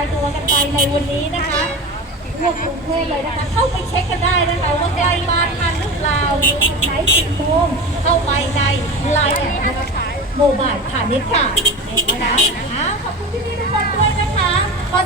ายตัวกันไปในวันนี้นะคะทั่วกรุงเทพเลยนะคะ เข้าไปเช็คกันได้นะคะว่าใครมาทันหรือเปล่าใช้สิบโมงเข้าไปในไลน์นะคะโมบายพานิดค่ะนะคะ